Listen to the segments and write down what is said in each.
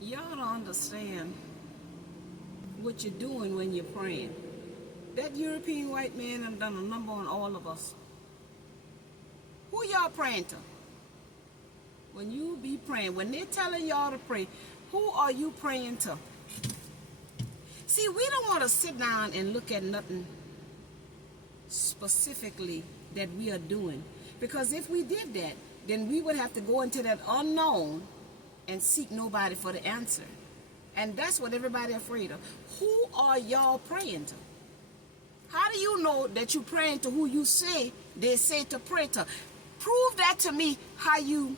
Y'all don't understand what you're doing when you're praying. That European white man have done a number on all of us. Who y'all praying to? When you be praying, when they're telling y'all to pray, who are you praying to? See, we don't want to sit down and look at nothing specifically that we are doing. Because if we did that, then we would have to go into that unknown and seek nobody for the answer. And that's what everybody afraid of. Who are y'all praying to? How do you know that you're praying to who you say they say to pray to? Prove that to me, how you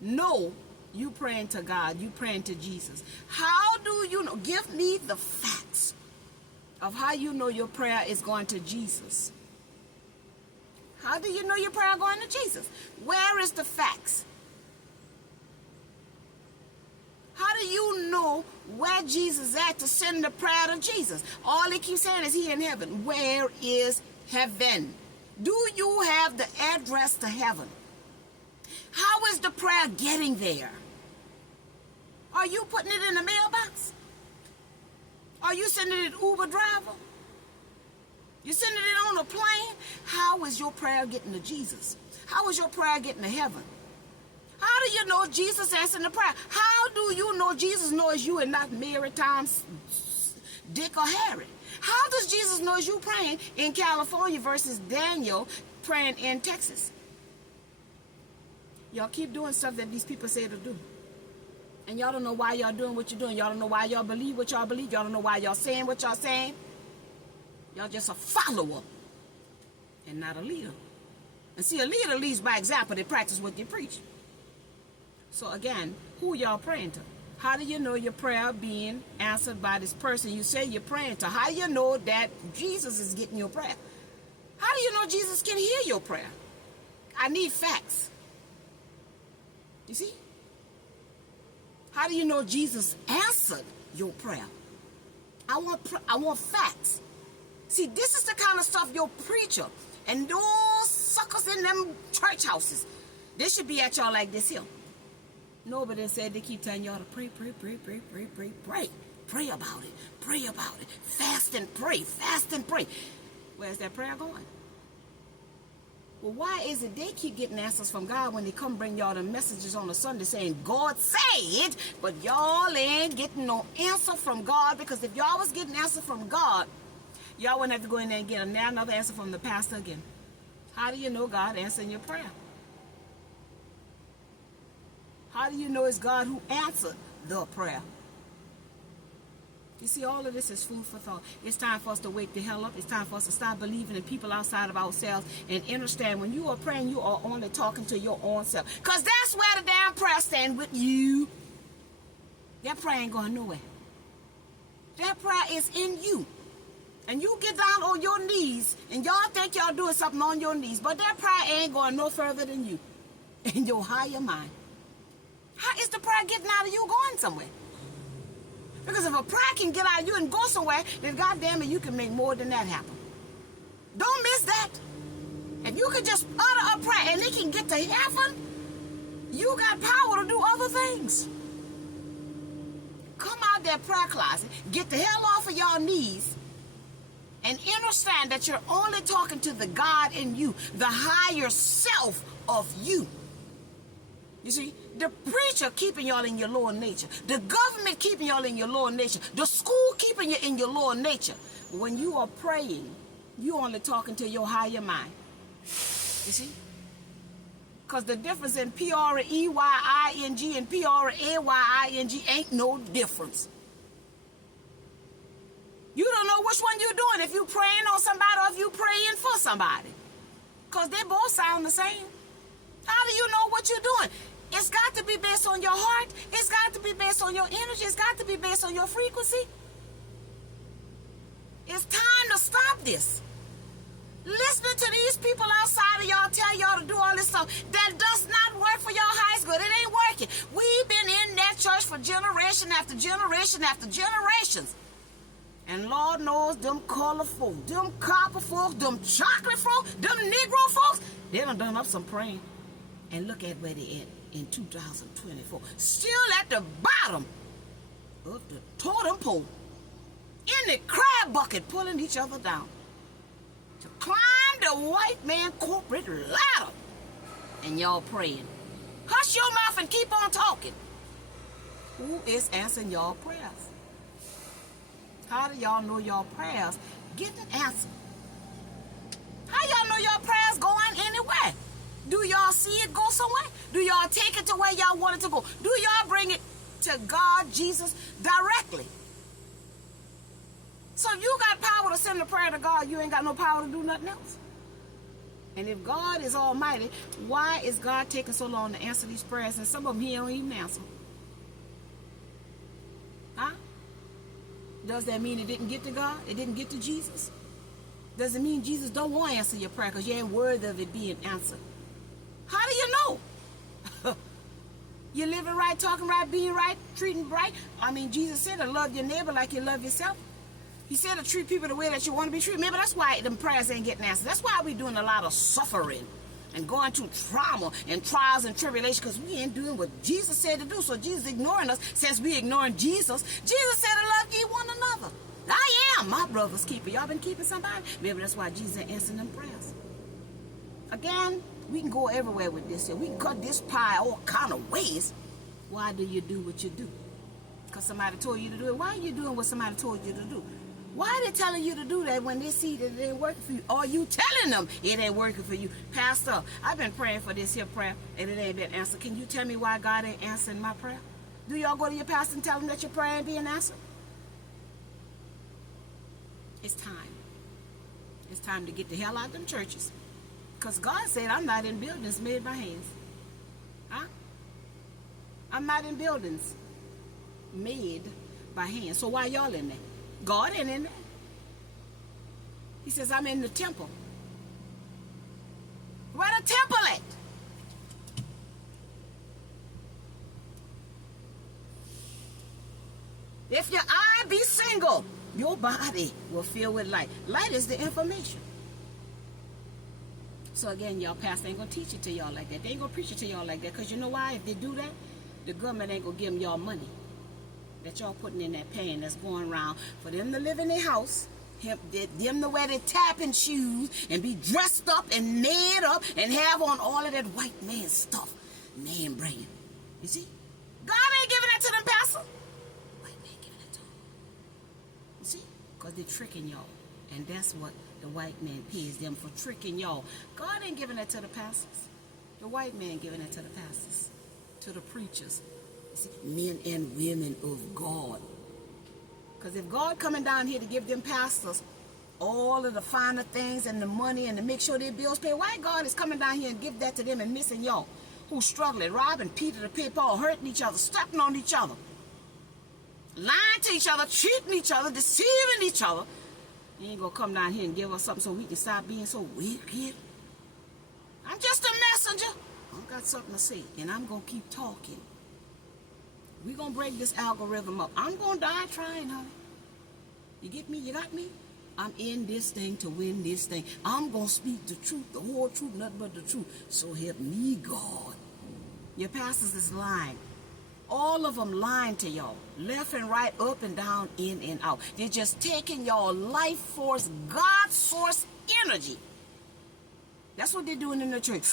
know you praying to God, you praying to Jesus. How do you know? Give me the facts of how you know your prayer is going to Jesus. How do you know your prayer going to Jesus? Where is the facts? How do you know where Jesus at to send the prayer to Jesus? All he keeps saying is he in heaven. Where is heaven? Do you have the address to heaven? How is the prayer getting there? Are you putting it in the mailbox? Are you sending it Uber driver? You sending it on a plane? How is your prayer getting to Jesus? How is your prayer getting to heaven? How do you know Jesus answering the prayer? How do you know Jesus knows you and not Mary, Tom, Dick, or Harry? How does Jesus know you praying in California versus Daniel praying in Texas? Y'all keep doing stuff that these people say to do. And y'all don't know why y'all doing what you're doing. Y'all don't know why y'all believe what y'all believe. Y'all don't know why y'all saying what y'all saying. Y'all just a follower and not a leader. And see, a leader leads by example. They practice what they preach. So again, who y'all praying to? How do you know your prayer being answered by this person you say you're praying to? How do you know that Jesus is getting your prayer? How do you know Jesus can hear your prayer? I need facts. You see? How do you know Jesus answered your prayer? I want facts. See, this is the kind of stuff your preacher and those suckers in them church houses, they should be at y'all like this here. Nobody said they keep telling y'all to pray. Pray about it. Pray about it. Fast and pray. Fast and pray. Where's that prayer going? Well, why is it they keep getting answers from God when they come bring y'all the messages on a Sunday saying God said, but y'all ain't getting no answer from God? Because if y'all was getting answer from God, y'all wouldn't have to go in there and get another answer from the pastor again. How do you know God answering your prayer? How do you know it's God who answered the prayer? You see, all of this is food for thought. It's time for us to wake the hell up. It's time for us to stop believing in people outside of ourselves and understand when you are praying, you are only talking to your own self. Because that's where the damn prayer stand with you. That prayer ain't going nowhere. That prayer is in you. And you get down on your knees and y'all think y'all doing something on your knees, but that prayer ain't going no further than you in your higher mind. How is the prayer getting out of you going somewhere? Because if a prayer can get out of you and go somewhere, then goddamn it, you can make more than that happen. Don't miss that. If you could just utter a prayer and it can get to heaven, you got power to do other things. Come out that prayer closet, get the hell off of your knees, and understand that you're only talking to the God in you, the higher self of you. You see, the preacher keeping y'all in your lower nature. The government keeping y'all in your lower nature. The school keeping you in your lower nature. When you are praying, you only talking to your higher mind. You see? Because the difference in P-R-E-Y-I-N-G and P-R-A-Y-I-N-G ain't no difference. You don't know which one you're doing, if you're praying on somebody or if you're praying for somebody. Because they both sound the same. How do you know what you're doing? It's got to be based on your heart. It's got to be based on your energy. It's got to be based on your frequency. It's time to stop this. Listening to these people outside of y'all tell y'all to do all this stuff that does not work for your highest good. It ain't working. We've been in that church for generation after generation after generations. And Lord knows them color folk, them copper folk, them chocolate folk, them Negro folks, they done up some praying. And look at where they at in 2024. Still at the bottom up the totem pole in the crab bucket, pulling each other down to climb the white man corporate ladder. And y'all praying. Hush your mouth and keep on talking. Who is answering y'all prayers? How do y'all know y'all prayers getting answered? How y'all know y'all prayers going anywhere? Do y'all see it go somewhere? Do y'all take it to where y'all want it to go? Do y'all bring it to God, Jesus, directly? So if you got power to send a prayer to God, you ain't got no power to do nothing else. And if God is almighty, why is God taking so long to answer these prayers? And some of them he don't even answer. Huh? Does that mean it didn't get to God? It didn't get to Jesus? Does it mean Jesus don't want to answer your prayer because you ain't worthy of it being answered? How do you know? You're living right, talking right, being right, treating right. I mean, Jesus said to love your neighbor like you love yourself. He said to treat people the way that you want to be treated. Maybe that's why them prayers ain't getting answered. That's why we're doing a lot of suffering and going through trauma and trials and tribulation, because we ain't doing what Jesus said to do. So Jesus ignoring us since we ignoring Jesus. Jesus said to love ye one another. I am my brother's keeper. Y'all been keeping somebody? Maybe that's why Jesus ain't answering them prayers. Again, we can go everywhere with this here. We can cut this pie all kind of ways. Why do you do what you do? Because somebody told you to do it. Why are you doing what somebody told you to do? Why are they telling you to do that when they see that it ain't working for you? Or you telling them it ain't working for you? Pastor, I've been praying for this here prayer and it ain't been answered. Can you tell me why God ain't answering my prayer? Do y'all go to your pastor and tell him that your prayer ain't being answered? It's time. It's time to get the hell out of them churches. Because God said, I'm not in buildings made by hands. Huh? I'm not in buildings made by hands. So why y'all in there? God ain't in there. He says, I'm in the temple. Where the temple at? If your eye be single, your body will fill with light. Light is the information. So again, y'all pastor ain't gonna teach it to y'all like that. They ain't gonna preach it to y'all like that. Because you know why? If they do that, the government ain't gonna give them y'all money that y'all putting in that pan that's going around for them to live in their house, them to wear their tapping shoes and be dressed up and made up and have on all of that white man stuff. Name brand. You see? God ain't giving that to them, pastor. White man giving it to them. You see? Because they're tricking y'all. And that's what the white man pays them for, tricking y'all. God ain't giving that to the pastors. The white man giving it to the pastors, to the preachers. Men and women of God. Because if God coming down here to give them pastors all of the finer things and the money and to make sure their bills paid, why God is coming down here and give that to them and missing y'all who's struggling, robbing Peter to pay Paul, hurting each other, stepping on each other, lying to each other, cheating each other, deceiving each other? He ain't gonna come down here and give us something so we can stop being so wicked. I'm just a messenger. I've got something to say and I'm gonna keep talking. We're going to break this algorithm up. I'm going to die trying, honey. You get me? You got me? I'm in this thing to win this thing. I'm going to speak the truth, the whole truth, nothing but the truth. So help me, God. Your pastors is lying. All of them lying to y'all. Left and right, up and down, in and out. They're just taking y'all life force, God source energy. That's what they're doing in the church.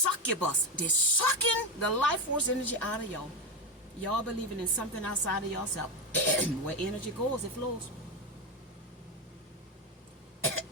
Succubus. They're sucking the life force energy out of y'all. Y'all believing in something outside of yourself. Where energy goes, it flows.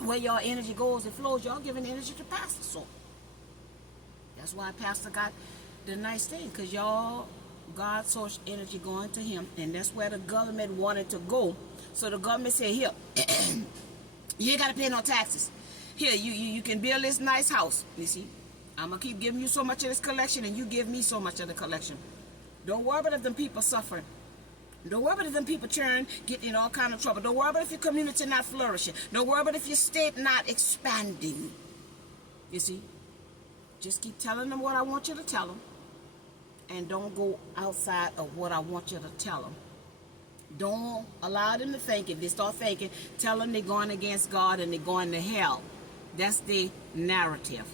Where your energy goes, it flows. Y'all giving energy to pastor. So that's why pastor got the nice thing. Because y'all, God source energy going to him. And that's where the government wanted to go. So the government said, here, you ain't got to pay no taxes. Here, you can build this nice house. You see? I'm going to keep giving you so much of this collection and you give me so much of the collection. Don't worry about if them people suffering. Don't worry about if them people churn, get in all kind of trouble. Don't worry about if your community not flourishing. Don't worry about if your state not expanding. You see? Just keep telling them what I want you to tell them. And don't go outside of what I want you to tell them. Don't allow them to think. If they start thinking, tell them they're going against God and they're going to hell. That's the narrative.